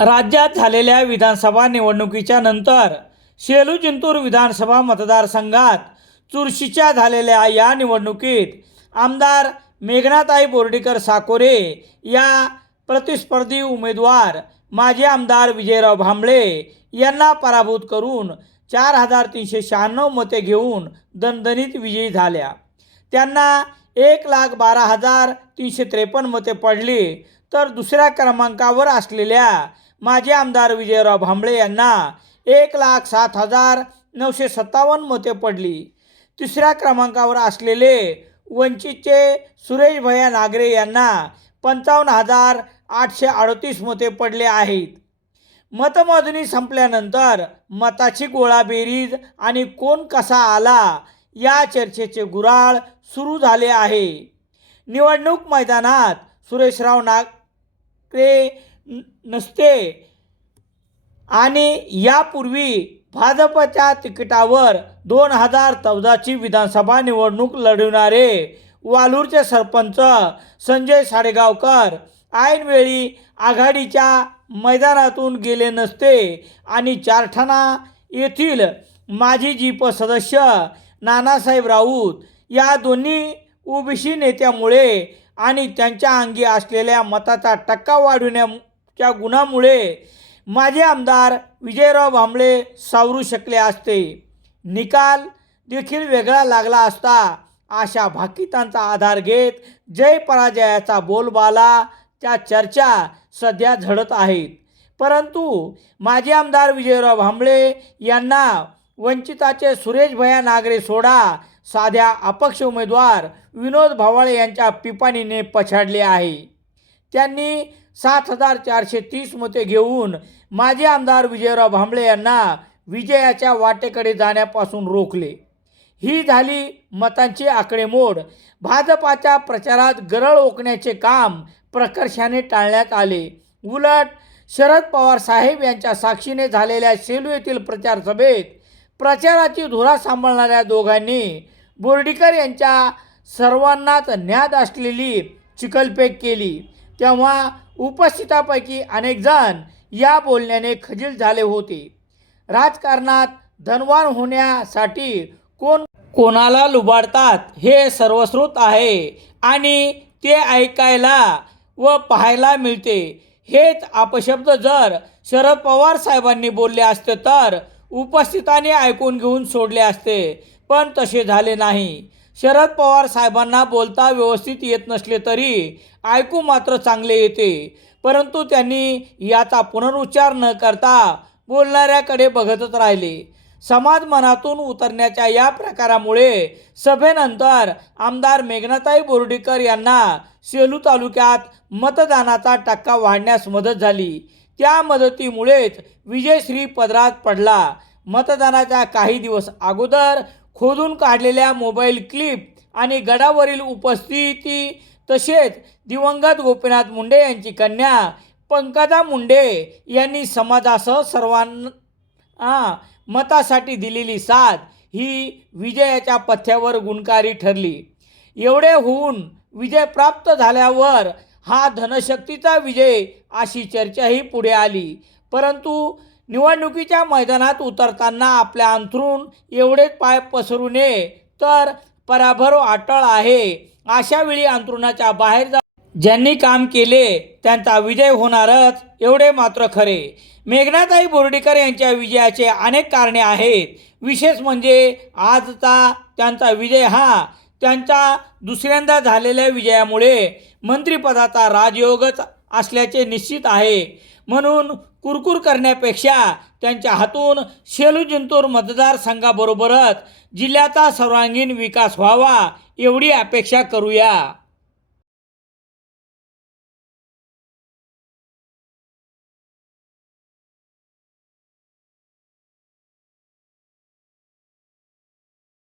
राज्यात झालेल्या विधानसभा निवडणुकीच्या नंतर शेलू जिंतूर विधानसभा मतदारसंघात चुरशीच्या झालेल्या या निवडणुकीत आमदार मेघनाताई बोर्डीकर साकोरे या प्रतिस्पर्धी उमेदवार माजी आमदार विजयराव भांबळे यांना पराभूत करून चार हजार तीनशे शहाण्णव मते घेऊन दणदणीत विजयी झाल्या. त्यांना एक लाख बारा हजार तीनशे त्रेपन्न मते पडली. तर दुसऱ्या क्रमांकावर असलेल्या माजी आमदार विजयराव भांबळे यांना एक लाख सात हजार नऊशे सत्तावन्न मते पडली. तिसऱ्या क्रमांकावर असलेले वंचितचे सुरेश भैया नागरे यांना पंचावन्न हजार आठशे अडतीस मते पडले आहेत. मतमोजणी संपल्यानंतर मताची गोळाबेरीज आणि कोण कसा आला या चर्चेचे गुराळ सुरू झाले आहे. निवडणूक मैदानात सुरेशराव नागरे नसते. आणि यापूर्वी भाजपच्या तिकिटावर दोन हजार चौदाची विधानसभा निवडणूक लढवणारे वालूरचे सरपंच संजय साडेगावकर ऐनवेळी आघाडीच्या मैदानातून गेले नसते आणि चारठाणा येथील माजी जीप सदस्य नानासाहेब राऊत या दोन्ही ओबीसी नेत्यामुळे आणि त्यांच्या अंगी असलेल्या मताचा टक्का त्या गुणामुळे माझे आमदार विजयराव भांबळे सावरू शकले असते. निकाल देखील वेगळा लागला असता अशा भाकितांचा आधार घेत जय पराजयाचा बोलबाला त्या चर्चा सध्या झडत आहेत. परंतु माजी आमदार विजयराव भांबळे यांना वंचिताचे सुरेश भया नागरे सोडा साध्या अपक्ष उमेदवार विनोद भावाळे यांच्या पिपाणीने पछाडले आहे. त्यांनी सात हजार चारशे तीस मते घेऊन माजी आमदार विजयराव भांबळे यांना विजयाच्या वाटेकडे जाण्यापासून रोखले. ही झाली मतांची आकडेमोड. भाजपाच्या प्रचारात गरळ ओकण्याचे काम प्रकर्षाने टाळण्यात आले. उलट शरद पवार साहेब यांच्या साक्षीने झालेल्या सेलू येथील प्रचार सभेत प्रचाराची धुरा सांभाळणाऱ्या दोघांनी बोर्डीकर यांच्या सर्वांनाच ज्ञात असलेली चिकलपेक केली. तेव्हा उपस्थितापैकी अनेक जण या बोलण्याने खजील झाले होते. राजकारणात धनवान होण्यासाठी कोण कोणाला लुबाडतात हे सर्वश्रुत आहे आणि ते ऐकायला व पाहायला मिळते. हेच अपशब्द जर शरद पवार साहेबांनी बोलले असते तर उपस्थितांनी ऐकून घेऊन सोडले असते पण तसे झाले नाही. शरद पवार साहेबांना बोलता व्यवस्थित येत नसले तरी ऐकू मात्र चांगले येते. परंतु त्यांनी याचा पुनरुच्चार न करता बोलणाऱ्याकडे बघतच राहिले. समाज मनातून उतरण्याच्या या प्रकारामुळे सभेनंतर आमदार मेघनाताई बोर्डीकर यांना सेलू तालुक्यात मतदानाचा टक्का वाढण्यास मदत झाली. त्या मदतीमुळेच विजयश्री पदरात पडला. मतदानाच्या काही दिवस अगोदर खोदून काढलेल्या मोबाईल क्लिप आणि गडावरील उपस्थिती तसेच दिवंगत गोपीनाथ मुंडे यांची कन्या पंकजा मुंडे यांनी समाजासह सर्वांना मतासाठी दिलेली साथ ही विजयाच्या पथ्यावर गुणकारी ठरली. एवढे होऊन विजय प्राप्त झाल्यावर हा धनशक्तीचा विजय अशी चर्चाही पुढे आली. परंतु निवडणुकीच्या मैदानात उतरताना आपल्या अंथरून एवढेच पाय पसरू नये तर पराभर अटळ आहे. अशा वेळी अंथरुणाच्या बाहेर जा. ज्यांनी काम केले त्यांचा विजय होणारच एवढे मात्र खरे. मेघनाताई बोर्डीकर यांच्या विजयाचे अनेक कारणे आहेत. विशेष म्हणजे आजचा त्यांचा विजय हा त्यांच्या दुसऱ्यांदा झालेल्या विजयामुळे मंत्रिपदाचा राजयोगच असल्याचे निश्चित आहे. म्हणून कुरकुर करण्यापेक्षा त्यांच्या हातून शेलू जिंतूर मतदारसंघाबरोबरच जिल्ह्याचा सर्वांगीण विकास व्हावा एवढी अपेक्षा करूया.